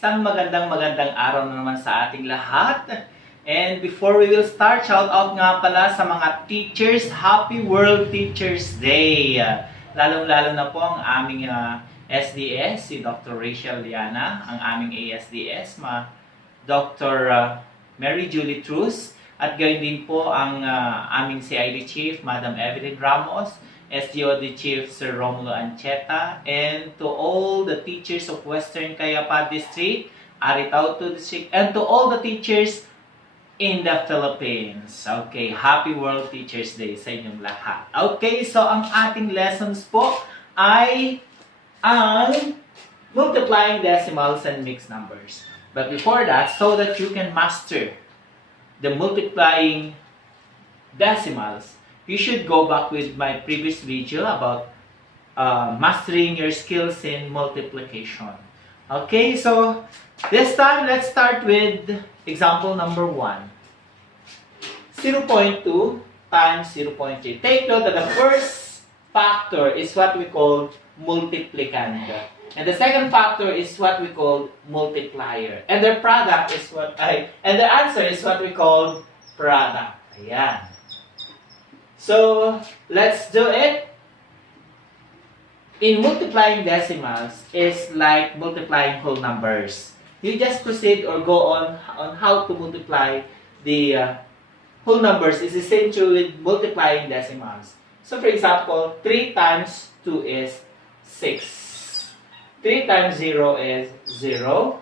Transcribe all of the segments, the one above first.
Isang magandang araw na naman sa ating lahat. And before we will start, shout out nga pala sa mga teachers. Happy World Teachers Day! Lalong-lalo na po ang aming SDS, si Dr. Rachel Liana, ang aming ASDS, Dr. Mary Julie Truz, at gayon din po ang aming CID Chief, Madam Evelyn Ramos, SGOD Chief Sir Romulo Ancheta, and to all the teachers of Western Cayapa District, Aritauto District, and to all the teachers in the Philippines. Okay, Happy World Teachers Day sa inyong lahat. Okay, so ang ating lessons po ay ang multiplying decimals and mixed numbers. But before that, so that you can master the multiplying decimals, you should go back with my previous video about mastering your skills in multiplication. Okay, so this time let's start with example number 1. 0.2 times 0.3. Take note that the first factor is what we call multiplicand. And the second factor is what we call multiplier. And their product is and the answer is what we call product. Ayan. So, let's do it. In multiplying decimals is like multiplying whole numbers. You just proceed or go on how to multiply the whole numbers. Is the same true with multiplying decimals. So, for example, 3 times 2 is 6. 3 times 0 is 0.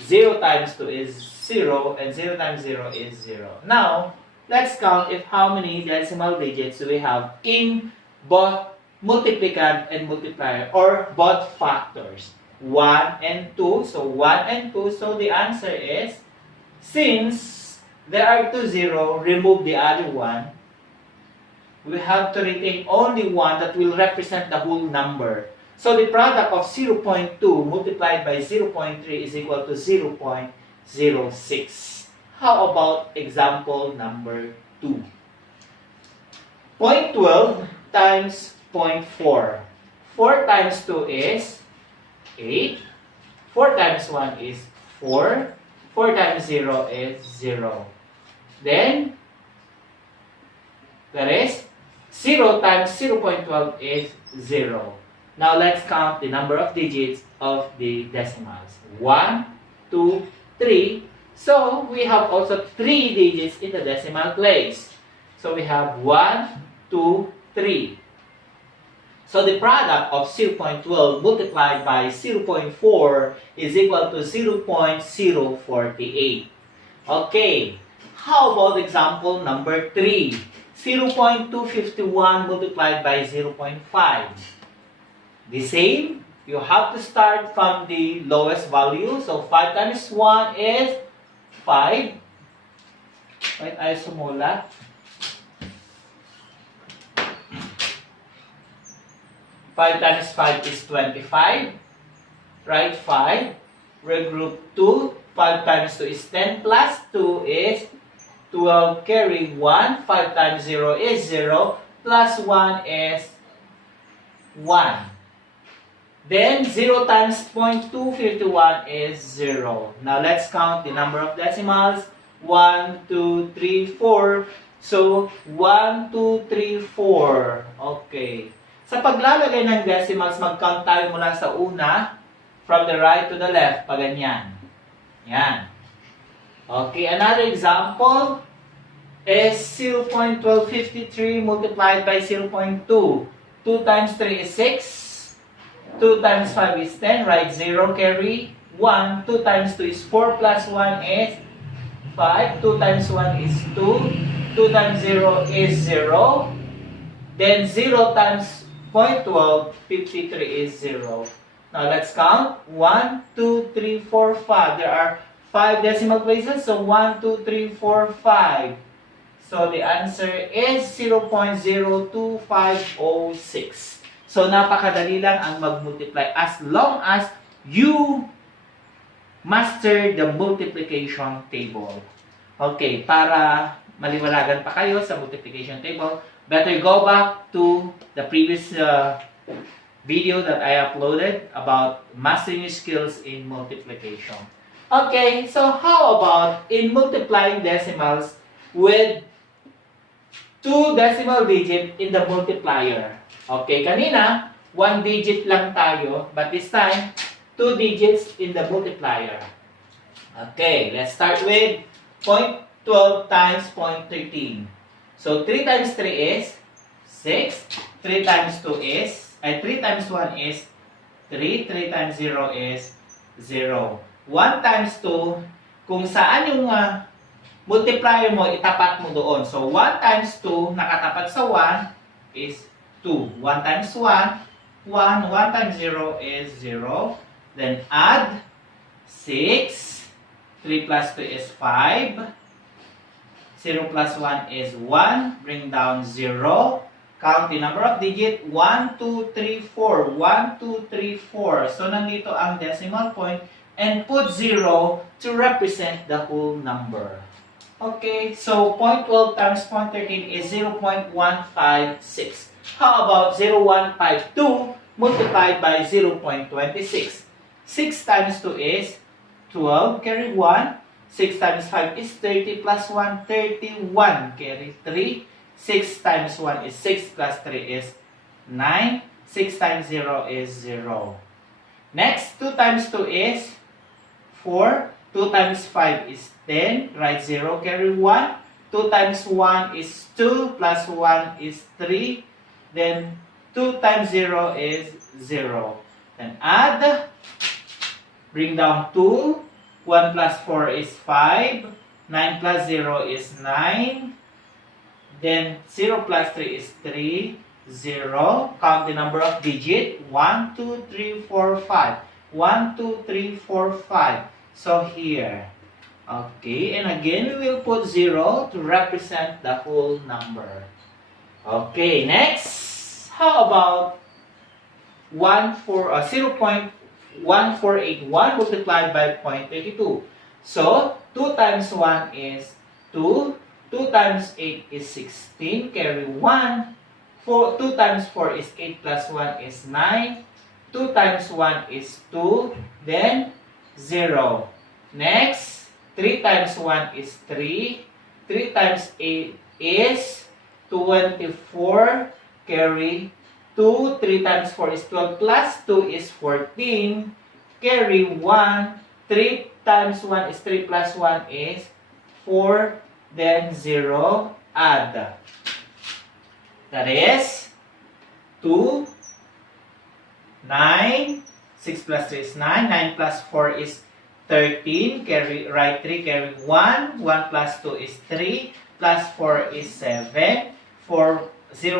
0 times 2 is 0. And 0 times 0 is 0. Now, let's count if how many decimal digits we have in both multiplicand and multiplier, or both factors. 1 and 2. So 1 and 2. So the answer is, since there are 2 0, remove the other one. We have to retain only one that will represent the whole number. So the product of 0.2 multiplied by 0.3 is equal to 0.06. How about example number 2? 0.12 times 0.4. 4 times 2 is 8. 4 times 1 is 4. 4 times 0 is 0. Then, that is 0 times 0.12 is 0. Now, let's count the number of digits of the decimals. 1, 2, 3. So, we have also 3 digits in the decimal place. So, we have 1, 2, 3. So, the product of 0.12 multiplied by 0.4 is equal to 0.048. Okay. How about example number 3? 0.251 multiplied by 0.5. The same. You have to start from the lowest value. So, 5 times 1 is 5. Wait, tayo sumulat. 5 times 5 is 25. Write 5. Regroup 2. 5 times 2 is 10. Plus 2 is 12. Carry 1. 5 times 0 is 0. Plus 1 is 1. Then, 0 times 0.251 is 0. Now, let's count the number of decimals. 1, 2, 3, 4. So, 1, 2, 3, 4. Okay. Sa paglalagay ng decimals, mag-count tayo mula sa una, from the right to the left, pa ganyan. Yan. Okay, another example is 0.1253 multiplied by 0.2. 2 times 3 is 6. 2 times 5 is 10. Write 0, carry 1. 2 times 2 is 4 plus 1 is 5. 2 times 1 is 2. 2 times 0 is 0. Then 0 times 0.12, 53 is 0. Now let's count. 1, 2, 3, 4, 5. There are 5 decimal places. So 1, 2, 3, 4, 5. So the answer is 0.02506. So, napakadali lang ang mag-multiply as long as you master the multiplication table. Okay, para maliwanagan pa kayo sa multiplication table, better go back to the previous video that I uploaded about mastering your skills in multiplication. Okay, so how about in multiplying decimals with 2 decimal digit in the multiplier? Okay, kanina, 1 digit lang tayo, but this time, 2 digits in the multiplier. Okay, let's start with 0.12 times 0.13. So, 3 times 3 is 6. 3 times 2 is, 3 times 1 is 3. 3 times 0 is 0. 1 times 2, kung saan yung multiplier mo, itapat mo doon. So, 1 times 2, nakatapat sa 1 is 2. 1 times 1, 1. 1 times 0 is 0. Then, add 6. 3 plus 2 is 5. 0 plus 1 is 1. Bring down 0. Count the number of digit. 1, 2, 3, 4. 1, 2, 3, 4. So, nandito ang decimal point. And put 0 to represent the whole number. Okay, so 0.12 times 0.13 is 0.156. How about 0.152 multiplied by 0.26? 6 times 2 is 12, carry 1. 6 times 5 is 30 plus 1, 31, carry 3. 6 times 1 is 6 plus 3 is 9. 6 times 0 is 0. Next, 2 times 2 is 4. 2 times 5 is 10. Write 0, carry 1. 2 times 1 is 2, plus 1 is 3. Then, 2 times 0 is 0. Then, add. Bring down 2. 1 plus 4 is 5. 9 plus 0 is 9. Then, 0 plus 3 is 3. 0. Count the number of digit. 1, 2, 3, 4, 5. 1, 2, 3, 4, 5. So, here. Okay, and again, we will put 0 to represent the whole number. Okay, next. How about 0.1481 multiplied by 0.32? So, 2 times 1 is 2. 2 times 8 is 16. Carry 1. 2 times 4 is 8 plus 1 is 9. 2 times 1 is 2. Then, 0. Next, 3 times 1 is 3. 3 times 8 is 24. Carry 2. 3 times 4 is 12 plus 2 is 14. Carry 1. 3 times 1 is 3 plus 1 is 4. Then 0. Add. That is 2. 9. 6 plus 3 is 9. 9 plus 4 is 13. Write 3, carry 1. 1 plus 2 is 3. Plus 4 is 7. 0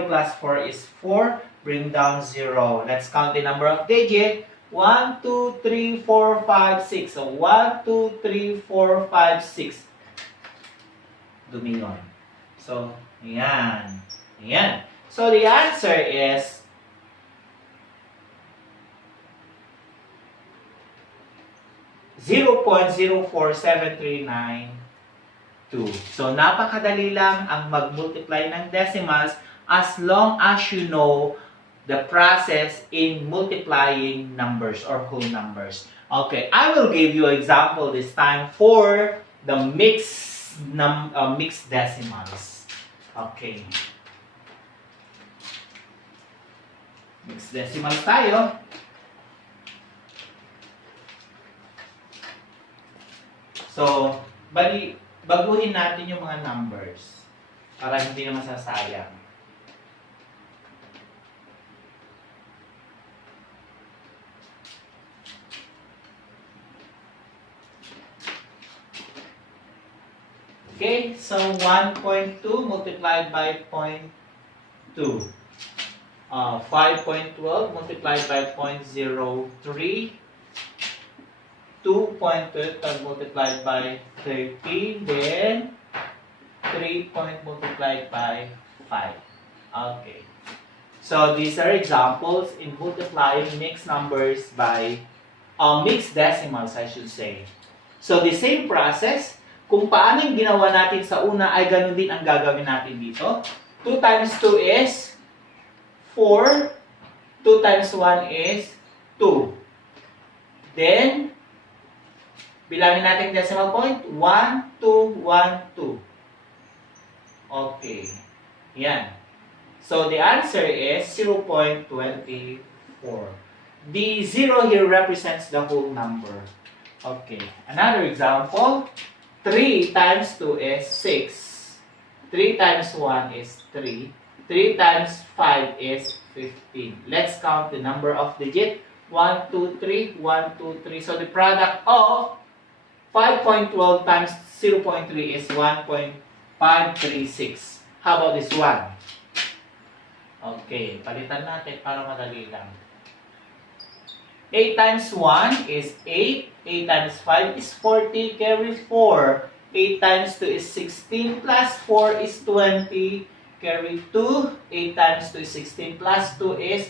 plus 4 is 4. Bring down 0. Let's count the number of digit. 1, 2, 3, 4, 5, 6. So, 1, 2, 3, 4, 5, 6. Duminon. So, yan. Yan. So, the answer is 0.047392. So, napakadali lang ang mag-multiply ng decimals as long as you know the process in multiplying numbers or whole numbers. Okay, I will give you an example this time for the mixed decimals. Okay. Mixed decimals tayo. So, baguhin natin yung mga numbers para hindi na masasayang. Okay, so 1.2 multiplied by 0.2. 5.12 multiplied by 0.03. 2.12 multiplied by 13, then 3 multiplied by 5. Okay. So these are examples in multiplying mixed numbers by mixed decimals, I should say. So the same process, kung paano yung ginawa natin sa una ay ganun din ang gagawin natin dito. 2 times 2 is 4. 2 times 1 is 2. Then, bilangin natin decimal point. 1, 2, 1, 2. Okay. Yan. So, the answer is 0.24. The 0 here represents the whole number. Okay. Another example. 3 times 2 is 6. 3 times 1 is 3. 3 times 5 is 15. Let's count the number of digit. 1, 2, 3, 1, 2, 3. So the product of 5.12 times 0.3 is 1.536. How about this one? Okay, palitan natin para madali lang. 8 times 1 is 8. 8 times 5 is 40. Carry 4. 8 times 2 is 16. Plus 4 is 20. Carry 2. 8 times 2 is 16. Plus 2 is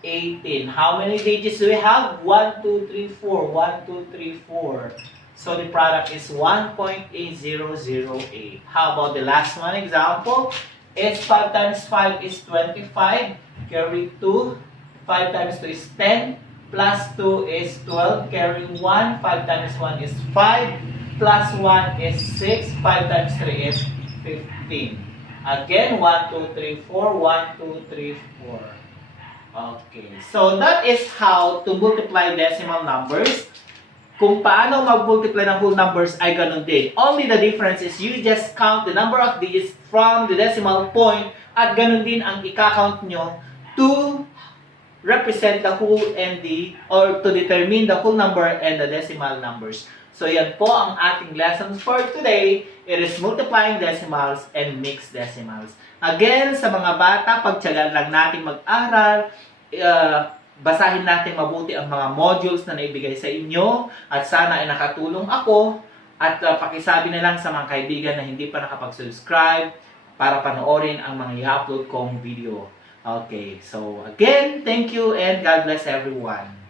18. How many digits do we have? 1, 2, 3, 4. 1, 2, 3, 4. So the product is 1.8008. How about the last one example? It's 5 times 5 is 25. Carry 2. 5 times 2 is 10. Plus 2 is 12. Carry 1. 5 times 1 is 5. Plus 1 is 6. 5 times 3 is 15. Again, 1, 2, 3, 4. 1, 2, 3, 4. Okay. So, that is how to multiply decimal numbers. Kung paano mag-multiply ng whole numbers ay ganun din. Only the difference is you just count the number of digits from the decimal point at ganun din ang i-count nyo to represent the whole and the, or to determine the whole number and the decimal numbers. So yan po ang ating lessons for today. It is multiplying decimals and mixed decimals. Again, sa mga bata, pagtiyagaan lang natin mag-aral, basahin natin mabuti ang mga modules na naibigay sa inyo at sana ay nakatulong ako at pakisabi na lang sa mga kaibigan na hindi pa nakapag-subscribe para panoorin ang mga i-upload kong video. Okay, so again, thank you and God bless everyone.